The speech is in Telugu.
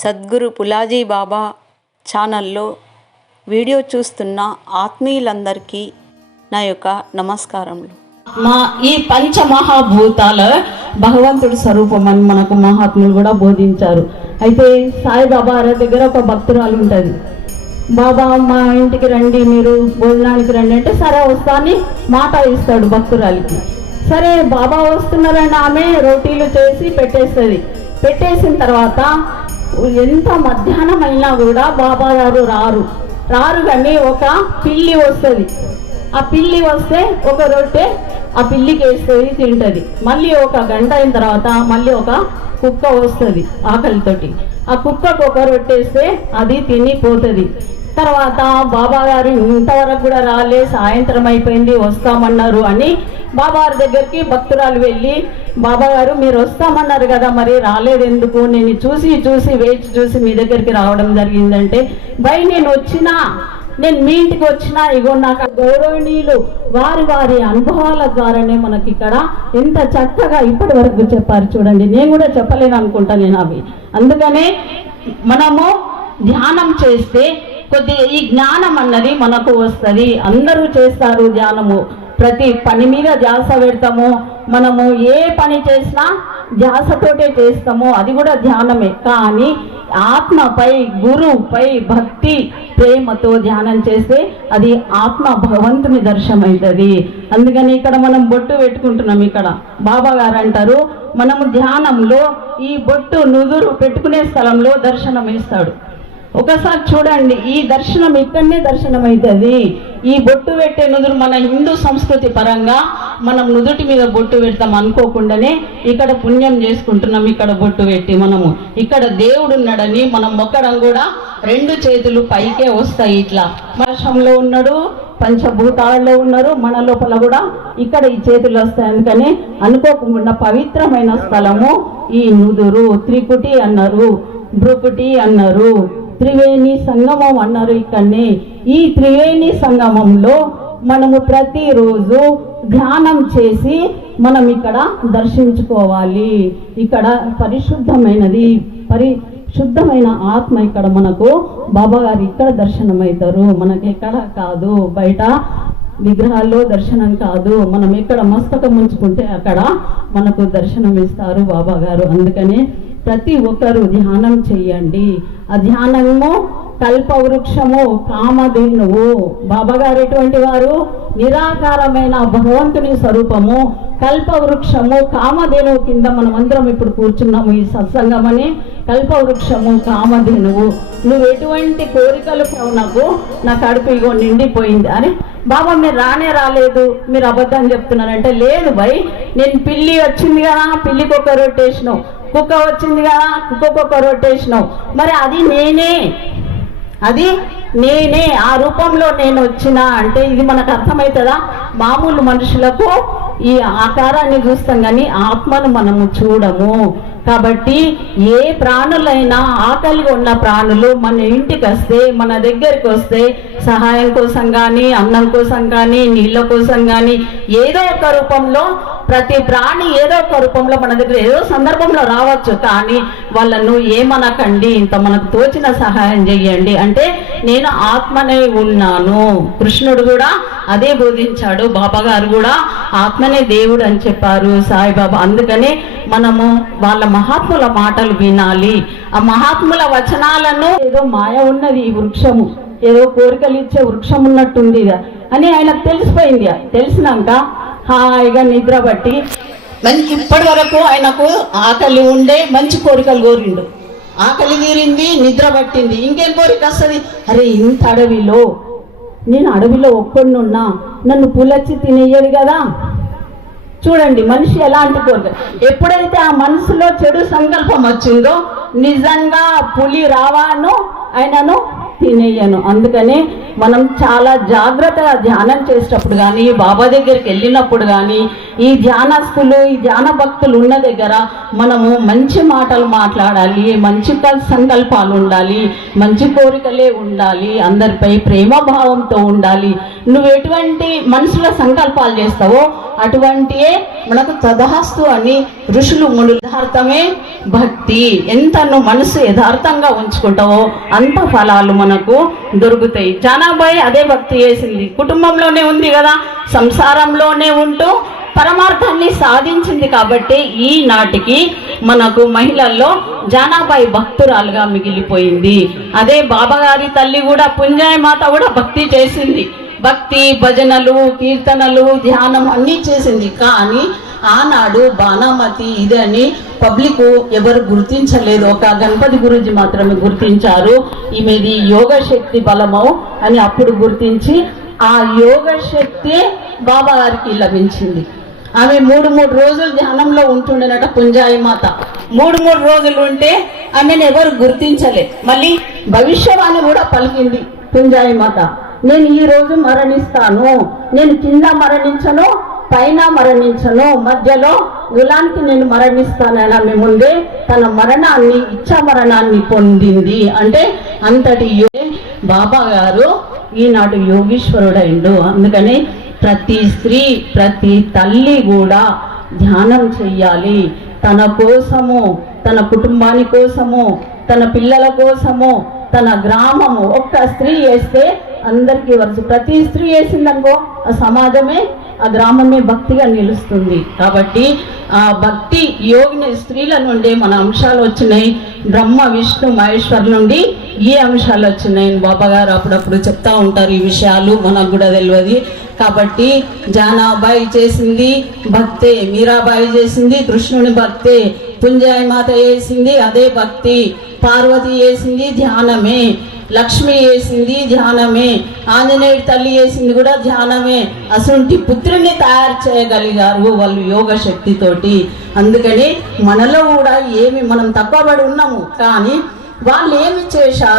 సద్గురు పులాజీ బాబా ఛానల్లో వీడియో చూస్తున్న ఆత్మీయులందరికీ నా యొక్క నమస్కారములు. మా ఈ పంచమహాభూతాల భగవంతుడి స్వరూపం అని మనకు మహాత్ములు కూడా బోధించారు. అయితే సాయిబాబా వారి దగ్గర ఒక భక్తురాలు ఉంటుంది. బాబా మా ఇంటికి రండి మీరు భోజనానికి రండి అంటే సరే వస్తాని మాట ఇస్తాడు భక్తురాలికి. సరే బాబా వస్తున్నారని ఆమె రోటీలు చేసి పెట్టేస్తుంది. పెట్టేసిన తర్వాత ఎంత మధ్యాహ్నం అయినా కూడా బాబా గారు రారు. రారు కానీ ఒక పిల్లి వస్తుంది. ఆ పిల్లి వస్తే ఒక రొట్టె ఆ పిల్లికి వేస్తుంది తింటుంది. మళ్ళీ ఒక గంట అయిన తర్వాత మళ్ళీ ఒక కుక్క వస్తుంది ఆకలితోటి. ఆ కుక్కకు ఒక రొట్టె వేస్తే అది తిని పోతుంది తర్వాత బాబా గారు ఇంతవరకు కూడా రాలే సాయంత్రం అయిపోయింది వస్తామన్నారు అని బాబా గారి దగ్గరికి భక్తురాలు వెళ్ళి బాబా గారు మీరు వస్తామన్నారు కదా మరి రాలేదు ఎందుకు నేను చూసి చూసి వేచి చూసి మీ దగ్గరికి రావడం జరిగిందంటే బై నేను వచ్చినా నేను మీ ఇంటికి వచ్చినా ఇగో నాకు గౌరవనీయులు వారి వారి అనుభవాల ద్వారానే మనకి ఇక్కడ ఎంత చక్కగా ఇప్పటి వరకు చెప్పారు చూడండి. నేను కూడా చెప్పలేను అనుకుంటా నేను అవి. అందుకనే మనము ధ్యానం చేస్తే కొద్దిగా ఈ జ్ఞానం అన్నది మనకు వస్తుంది. అందరూ చేస్తారు ధ్యానము. ప్రతి పని మీద ధ్యాస పెడతాము. మనము ఏ పని చేసినా ధ్యాసతోటే చేస్తాము. అది కూడా ధ్యానమే. కానీ ఆత్మపై గురువుపై భక్తి ప్రేమతో ధ్యానం చేస్తే అది ఆత్మ భగవంతుని దర్శనమవుతుంది అందుకని ఇక్కడ మనం బొట్టు పెట్టుకుంటున్నాం ఇక్కడ. బాబా గారు అంటారు మనము ధ్యానంలో ఈ బొట్టు నుదురు పెట్టుకునే స్థలంలో దర్శనం ఇస్తాడు ఒకసారి చూడండి ఈ దర్శనం ఇక్కడనే దర్శనం అవుతుంది ఈ బొట్టు పెట్టే నుదురు మన హిందూ సంస్కృతి పరంగా మనం నుదుటి మీద బొట్టు పెడతాం అనుకోకుండానే ఇక్కడ పుణ్యం చేసుకుంటున్నాం ఇక్కడ బొట్టు పెట్టి మనము. ఇక్కడ దేవుడు ఉన్నాడని మనం మొక్కడం కూడా రెండు చేతులు పైకే వస్తాయి ఇట్లా. వర్షంలో ఉన్నాడు పంచభూతాలలో ఉన్నారు మన లోపల కూడా ఇక్కడ ఈ చేతులు వస్తాయి. అందుకని అనుకోకుండా పవిత్రమైన స్థలము ఈ నుదురు త్రికుటి అన్నారు భ్రుకుటి అన్నారు. త్రివేణి సంగమం అన్నారు ఇక్కడనే. ఈ త్రివేణి సంగమంలో మనము ప్రతిరోజు ధ్యానం చేసి మనం ఇక్కడ దర్శించుకోవాలి. ఇక్కడ పరిశుద్ధమైనది పరిశుద్ధమైన ఆత్మ ఇక్కడ మనకు బాబా గారు ఇక్కడ దర్శనం అవుతారు మనకి ఎక్కడ కాదు బయట విగ్రహాల్లో దర్శనం కాదు. మనం ఎక్కడ మస్తకం ఉంచుకుంటే అక్కడ మనకు దర్శనం ఇస్తారు బాబా గారు. అందుకనే ప్రతి ఒక్కరు ధ్యానం చెయ్యండి. ఆ ధ్యానము కల్పవృక్షము కామధేనువు. బాబా గారు ఎటువంటి వారు? నిరాకారమైన భగవంతుని స్వరూపము. కల్పవృక్షము కామధేనువు కింద మనం అందరం ఇప్పుడు కూర్చున్నాము ఈ సత్సంగమని. కల్పవృక్షము కామధేనువు. నువ్వు ఎటువంటి కోరికలు నాకు నా కడుపు ఇగో నిండిపోయింది అని. బాబా మీరు రానే రాలేదు. మీరు అబద్ధం చెప్తున్నారంటే లేదు భయ్ నేను పిల్లి వచ్చింది కదా పిల్లికి ఒక రొటేషను కుక్క వచ్చింది కదా కుక్కకు కుక్క రొటేషను మరి అది నేనే. అది నేనే. ఆ రూపంలో నేను వచ్చిన అంటే ఇది మనకు అర్థమవుతుందా? మామూలు మనుషులకు ఈ ఆకారాన్ని చూస్తాం కానీ ఆత్మను మనము చూడము. కాబట్టి ఏ ప్రాణులైనా ఆకలి ఉన్న ప్రాణులు మన ఇంటికి వస్తే మన దగ్గరికి వస్తే సహాయం కోసం కానీ అన్నం కోసం కానీ నీళ్ళ కోసం కానీ ఏదో ఒక రూపంలో ప్రతి ప్రాణి ఏదో ఒక రూపంలో మన దగ్గర ఏదో సందర్భంలో రావచ్చు. కానీ వాళ్ళను ఏమనకండి ఇంత మనకు తోచిన సహాయం చెయ్యండి. అంటే నేను ఆత్మనే ఉన్నాను. కృష్ణుడు కూడా అదే బోధించాడు. బాబా గారు కూడా ఆత్మనే దేవుడు అని చెప్పారు సాయిబాబా. అందుకనే మనము వాళ్ళ మహాత్ముల మాటలు వినాలి. ఆ మహాత్ముల వచనాలను ఏదో మాయ ఉన్నది ఈ వృక్షము. ఏదో కోరికలు ఇచ్చే వృక్షం ఉన్నట్టుంది అని ఆయనకు తెలిసిపోయింది తెలిసినాక హాయిగా నిద్ర పట్టి మంచి ఇప్పటి వరకు ఆయనకు ఆకలి ఉండే మంచి కోరికలు కోరిండు. ఆకలి తీరింది నిద్ర పట్టింది. ఇంకేం కోరిక వస్తుంది? అరే ఇంత అడవిలో నేను అడవిలో ఒక్కడినున్నా నన్ను పులచ్చి తినేయదు కదా? చూడండి మనిషి ఎలాంటి కోరిక? ఎప్పుడైతే ఆ మనసులో చెడు సంకల్పం వచ్చిందో నిజంగా పులి రావాను ఆయనను తినేయను. అందుకనే మనం చాలా జాగ్రత్తగా ధ్యానం చేసేటప్పుడు కానీ బాబా దగ్గరికి వెళ్ళినప్పుడు కానీ ఈ ధ్యానస్తులు ఈ ధ్యాన భక్తులు ఉన్న దగ్గర మనము మంచి మాటలు మాట్లాడాలి మంచి సంకల్పాలు ఉండాలి మంచి కోరికలే ఉండాలి అందరిపై ప్రేమ భావంతో ఉండాలి. నువ్వు ఎటువంటి మనసులో సంకల్పాలు చేస్తావో అటువంటియే మనకు తదహస్తు అని ఋషులు మూడు యథార్థమే భక్తి. ఎంత నువ్వు మనసు యథార్థంగా ఉంచుకుంటావో అంత ఫలాలు మనకు దొరుకుతాయి. జానాబాయి అదే భక్తి చేసింది. కుటుంబంలోనే ఉంది కదా సంసారంలోనే ఉంటూ పరమార్థాన్ని సాధించింది కాబట్టి ఈనాటికి మనకు మహిళల్లో జానాబాయి భక్తురాలుగా మిగిలిపోయింది. అదే బాబాగారి తల్లి కూడా పుంజాయి మాత కూడా భక్తి చేసింది. భక్తి భజనలు కీర్తనలు ధ్యానం అన్నీ చేసింది. కానీ ఆనాడు బాణామతి ఇదని పబ్లిక్ ఎవరు గుర్తించలేదు. ఒక గణపతి గురించి మాత్రమే గుర్తించారు. ఈమెది యోగ శక్తి బలము అని అప్పుడు గుర్తించి ఆ యోగ శక్తి బాబా గారికి లభించింది. ఆమె మూడు మూడు రోజులు ధ్యానంలో ఉంటుండేనట పుంజాయి మాత. మూడు మూడు రోజులు ఉంటే ఆమెను ఎవరు గుర్తించలే. మళ్ళీ భవిష్యవాణి కూడా పలికింది పుంజాయి మాత. నేను ఈ రోజు మరణిస్తాను. నేను కింద మరణించను పైన మరణించను మధ్యలో గులానికి నేను మరణిస్తానని ఆమె ముందే తన మరణాన్ని ఇచ్చా మరణాన్ని పొందింది. అంటే అంతటి బాబా గారు ఈనాడు యోగీశ్వరుడైండు. అందుకని ప్రతి స్త్రీ ప్రతి తల్లి కూడా ధ్యానం చెయ్యాలి. తన కోసము తన కుటుంబాని కోసము తన పిల్లల కోసము తన గ్రామము ఒక్క స్త్రీ వేస్తే అందరికీ వరుస. ప్రతి స్త్రీ వేసిందనుకో ఆ సమాజమే ఆ గ్రామమే భక్తిగా నిలుస్తుంది. కాబట్టి ఆ భక్తి యోగిని స్త్రీల నుండి మన అంశాలు వచ్చినాయి. బ్రహ్మ విష్ణు మహేశ్వర్ నుండి ఏ అంశాలు వచ్చినాయి? బాబా గారు అప్పుడప్పుడు చెప్తా ఉంటారు ఈ విషయాలు మనకు కూడా తెలియదు. కాబట్టి జానాబాయి చేసింది భక్తే మీరాబాయి చేసింది కృష్ణుని భక్తే పుంజాయి మాత చేసింది అదే భక్తి పార్వతి చేసింది ధ్యానమే. లక్ష్మి వేసింది ధ్యానమే ఆంజనేయుడి తల్లి వేసింది కూడా ధ్యానమే. అసలు పుత్రుని తయారు చేయగలిగారు వాళ్ళు యోగ శక్తితోటి. అందుకని మనలో కూడా ఏమి మనం తప్పబడి ఉన్నాము కానీ వాళ్ళు ఏమి చేశారు?